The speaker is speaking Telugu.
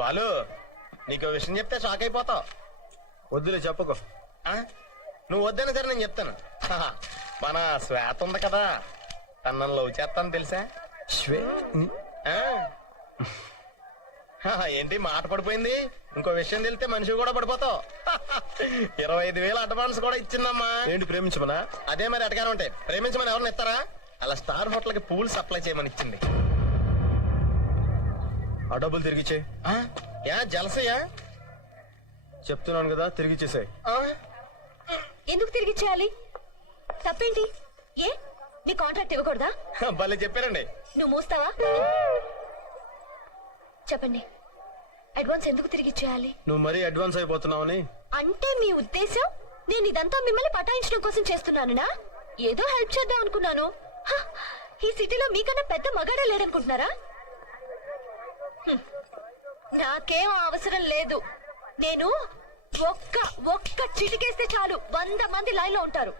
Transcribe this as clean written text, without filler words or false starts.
బాలు నీకు విషయం చెప్తే షాక్ అయిపోతావు. వద్దులే చెప్పకు. నువ్వు వద్దనే సరే నేను చెప్తాను. మన శ్వేత ఉంది కదా, తనను లవ్ చేస్తాను తెలుసా? ఏంటి మాట పడిపోయింది? ఇంకో విషయం తెలిస్తే మనిషి కూడా పడిపోతావు. 25,000 అడ్వాన్స్ కూడా ఇచ్చిందమ్మా. ఏంటి ప్రేమించమనా? అదే మరి అటగానే ఉంటాయి. ప్రేమించమని ఎవరిని ఇస్తారా? అలా స్టార్ హోటల్ కి పూలు సప్లై చేయమని ఇచ్చింది. ఆ డబ్బులు తిరిగిచ్చే. జలసయ్యా? చెప్తున్నాను కదా, తిరిగిచ్చేసాయి. ఎందుకు తిరిగిచ్చేయాలి? తప్పేంటి? ఏ నీ కాంట్రాక్ట్ ఇవ్వకూడదా? భలే చెప్పారండి. నువ్వు మూస్తావా? చెప్పండి, అడ్వాన్స్ ఎందుకు తిరిగిచ్చేయాలి? నువ్వు మరీ అడ్వాన్స్ అయిపోతున్నావని. అంటే మీ ఉద్దేశం నేను ఇదంతా మిమ్మల్ని పటాయించడం కోసం చేస్తున్నానునా? ఏదో హెల్ప్ చేద్దాం అనుకున్నాను. ఈ సిటీలో మీకన్నా పెద్ద మగాడే లేడనుకుంటున్నారా? నాకేం అవసరం లేదు. నేను ఒక్క చిటికేస్తే చాలు 100 మంది లైన్ లో ఉంటారు.